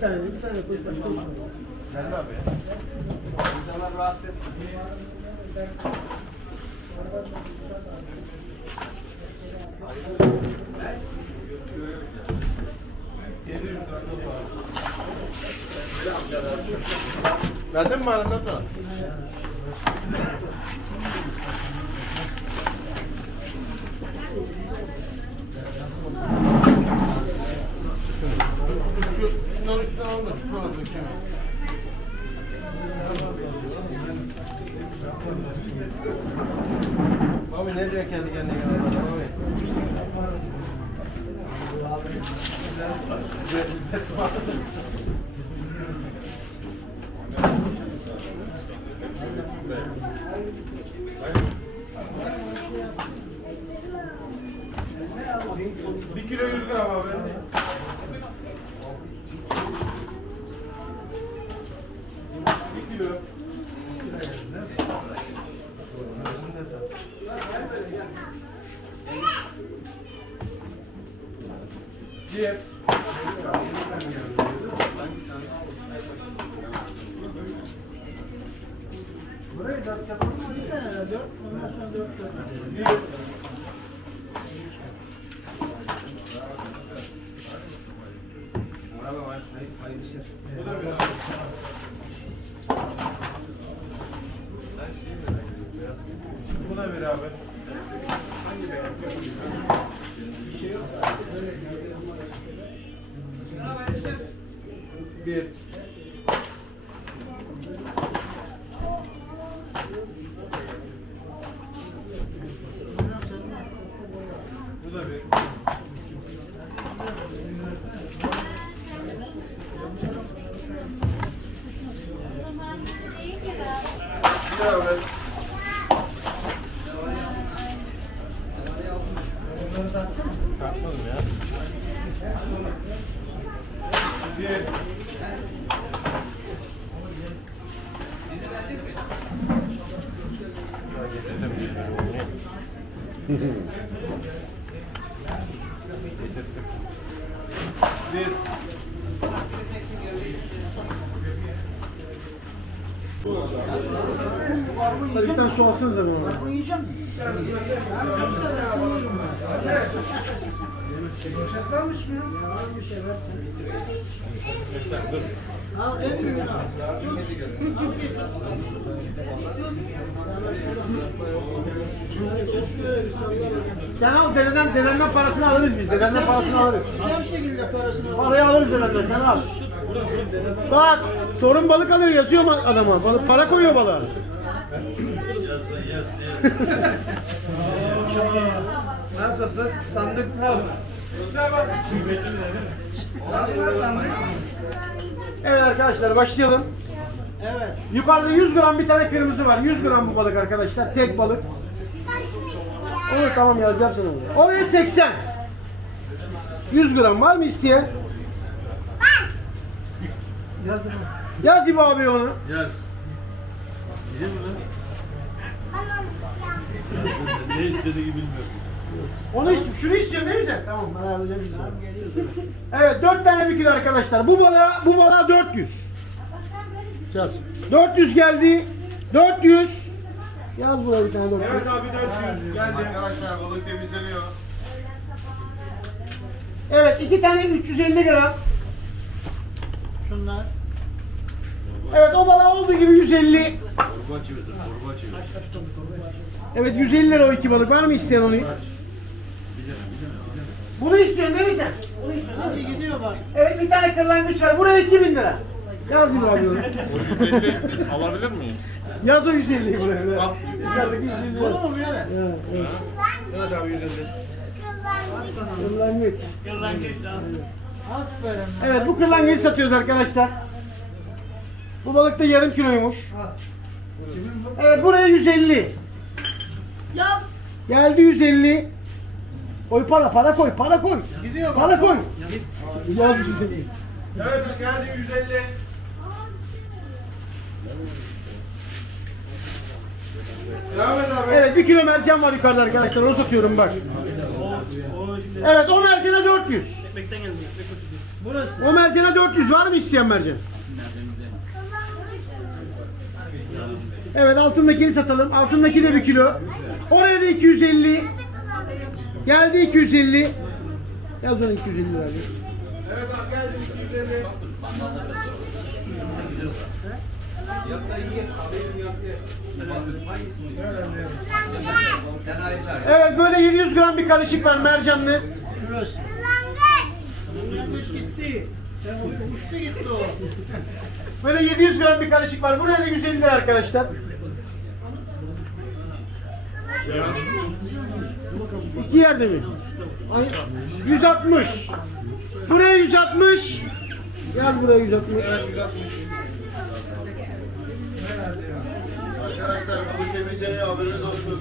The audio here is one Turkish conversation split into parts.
Tane, bir tane koy. bir tane. Sen ne abi? İnsanlar rahatsız. Benden mi sonra? Şunların üstüne alalım da çukur alalım dökeme. Abi ne diyor kendi kendine gelen abi? Bir kilo yüz gram abi. Burayı dört yapalım mı? Bir tane de dört. Ondan sonra dört. Diğer. Bu da bir. Bu da bir abi. Bir. Bu da bir. Bir daha abi. Kalkmadım ya. Bir. Bir. Tane su alsanıza bana. Poşet varmış mı ya? Bir şey versin. Al en. Sen al dededen, dedenden parasını alırız biz. Dedenden parasını alırız. Her şekilde parasını al. Parayı alırız dedenden sen al. Bak torun balık alıyor yazıyor adama. Balık para koyuyor balığa. Nasılsın? Sandık mı? Lan sandık. Evet arkadaşlar başlayalım. Evet. Yukarıda 100 gram bir tane kırmızı var. 100 gram bu balık arkadaşlar. Tek balık. Evet tamam yazacağım sana. onu. Oraya 80. 100 gram var mı isteyen? Yaz İbo abi onu. Yaz. Ne istediğini bilmiyorum. Onu istiyorum. Şunu istiyorsun değil mi sen? Tamam ben ayarlayacağım size. Evet 4 tane bir kilo arkadaşlar. Bu balığa, bu balığa 400. Yaz. 400 geldi. 400. Yaz buraya bir tane 400. Evet abi 400 geldi. Arkadaşlar balık temizleniyor. Evet iki tane 350 gram. Şunlar. Evet o balığa olduğu gibi 150. Torba çevirdim, torba çevirdim. Evet 150 lira o iki balık. Var mı isteyen onu? Bunu istiyorsun değil mi sen? Bunu istiyorsun. Hadi gidiyor bak. Evet bir tane kırlangıç var. Buraya 2000 lira. Yaz İbo abi onu. Alabilir miyiz? Yaz o 150'yi buraya. Yukarıdaki 150 yaz. Bunu mu birader? Evet, evet. Evet abi 150. Kırlangıç. Aferin. Evet bu kırlangıcı satıyoruz arkadaşlar. Bu balık da yarım kiloymuş. Evet buraya 150. Yaz. Geldi 150. Koy para, para koy, para koy. Gidiyor bak. Para koy. Yaz 150. Evet geldi 150. Devam et abi. Evet bir kilo mercan var yukarıda arkadaşlar. Onu satıyorum bak. Evet o mercana 400. Burası. O mercana 400 var mı isteyen mercan? Evet altındakini satalım. Altındaki de bir kilo. Oraya da 250. Geldi 250. Yaz onu 250 lira. Evet böyle 700 gram bir karışık var mercanlı. Burası. Yanlış gitti. Sen o- uçtu gitti o. Böyle 700 gram bir karışık var. Buraya da 150 lira arkadaşlar. İki yerde mi? Ay, 160. Buraya 160. Gel buraya 160. Arkadaşlar balık temizleniyor haberiniz olsun.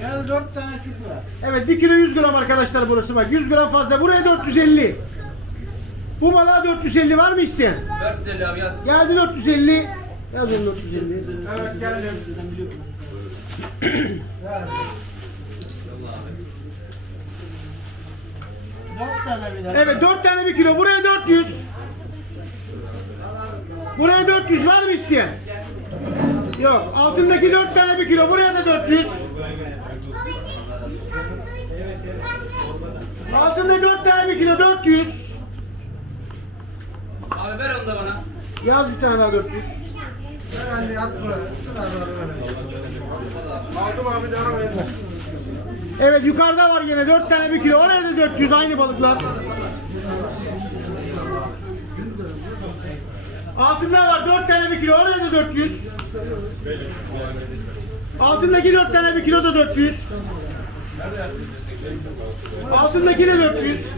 Gel dört tane çup var. Evet 1 kilo 100 gram arkadaşlar burası bak 100 gram fazla buraya 450 Bu balığa 450 var mı isteyen? 450 abi yaz. Geldi 450 Yaz onu 450 Evet geldim. Dört tane bir. Evet 4 tane 1 kilo buraya 400 Buraya 400 var mı isteyen? Yok altındaki 4 tane 1 kilo buraya da 400 Altında 4 tane 1 kilo 400 Abi ver onu da bana. Yaz bir tane daha 400 Herhalde at buraya. Şuradan var böyle. Evet yukarıda var yine 4 tane 1 kilo oraya da 400 aynı balıklar Altında var 4 tane 1 kilo oraya da 400 Altındaki 4 tane 1 kilo da 400 Altındaki de 400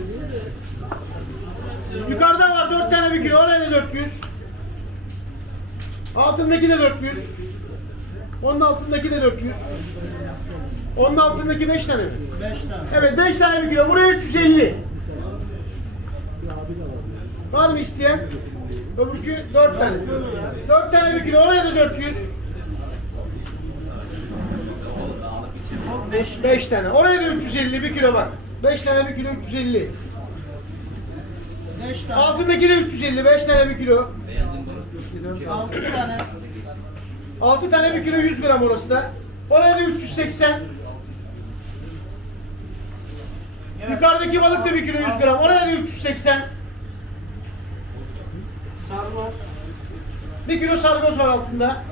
Yukarıda var 4 tane 1 kilo oraya da 400 Altındaki de 400 Onun altındaki de 400 Onun altındaki 5 tane mi? Beş tane. Evet 5 tane bir kilo. Buraya 350. Var mı isteyen? Öbürkü 4 tane. 4 tane bir kilo. Oraya da 400. O beş. 5 tane. Oraya da 350 bir kilo bak. 5 tane bir kilo 350. Beş tane. Altındaki de 350. 5 tane bir kilo. Altı tane. 6 tane bir kilo 100 gram orası da. Oraya da 380. Yukarıdaki balık da bir kilo 100 gram. Oraya da 380. Sarmaz. Bir kilo sargoz var altında.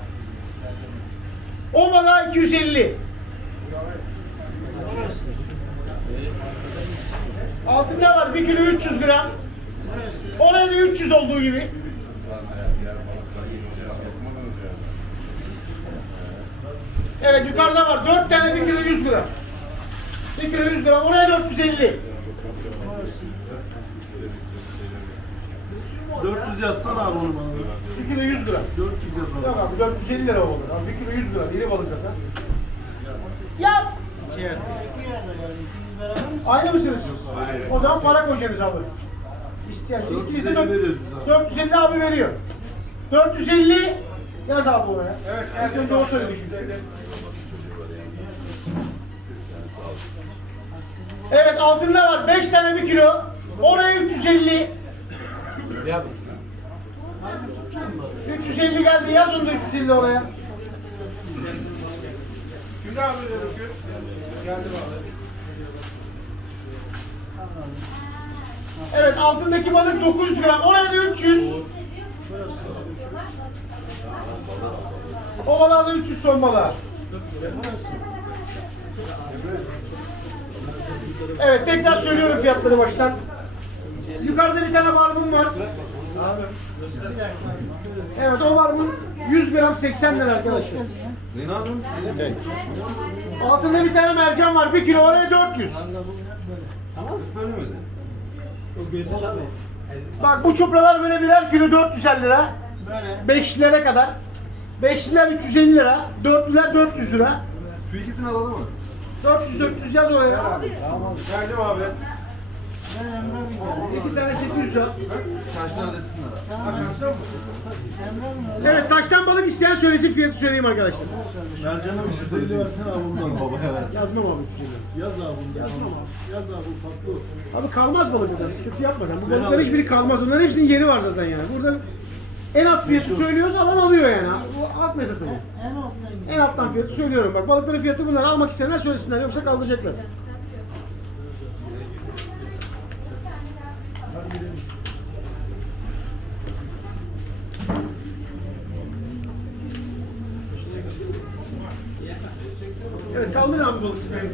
O balığa 250. Burası. Altında var 1 kilo 300 gram. Oraya da 300 olduğu gibi. Evet yukarıda var 4 tane 1 kilo 100 gram. 1 kilo 100 gram oraya 450. 400 yazsana abi onu bana. 1 kilo 100 gram. 400 yaz onu. Yok abi 450 lira olur. Abi 1 kilo 100 gram. İri balık zaten. Yaz. İki yerde. İki yerde yani. İkiniz beraber misiniz? Aynı mısınız? O zaman para koyacaksınız abi. İsteyen. İkiniz de 450 veriyoruz biz abi. 450 abi veriyor. 450 yaz abi oraya. Evet. İlk önce o söyledi çünkü. Evet altında var 5 tane 1 kilo. Oraya 350. 350 geldi yaz onu da 350 oraya. Evet altındaki balık 900 gram. Oraya da 300. O balığa da 300 son balığa. Evet tekrar söylüyorum fiyatları baştan. Yukarıda bir tane barbun var. Evet o barbun 100 gram 80 lira arkadaşlar. Ne yapıyorsun? Altında bir tane mercan var. 1 kilo oraya 400. Bak bu çupralar böyle birer kilo 450 lira. Böyle. 5'lilere kadar. 5'liler 350 lira. 4'lüler 400 lira. Şu ikisini alalım mı? 400 400 yaz oraya. Geldim abi. İki tane 800 lira. Ha kaçta mı? Evet taştan balık isteyen söylesin fiyatı söyleyeyim arkadaşlar. Mercan'a 350 versene abi bundan babaya ver. Yazmam abi şöyle. Yaz abi bunu. Yazmam abi. Yaz abi farklı olsun. Abi kalmaz balık zaten sıkıntı yapma sen. Bu balıkların hiçbiri kalmaz. Bunların hepsinin yeri var zaten yani. Burada en alt fiyatı söylüyoruz alan alıyor yani. Bu alt oluyor. En alttan fiyatı söylüyorum bak. Balıkların fiyatı bunlar. Almak isteyenler söylesinler yoksa kaldıracaklar. Evet kaldır abi balık isteyen.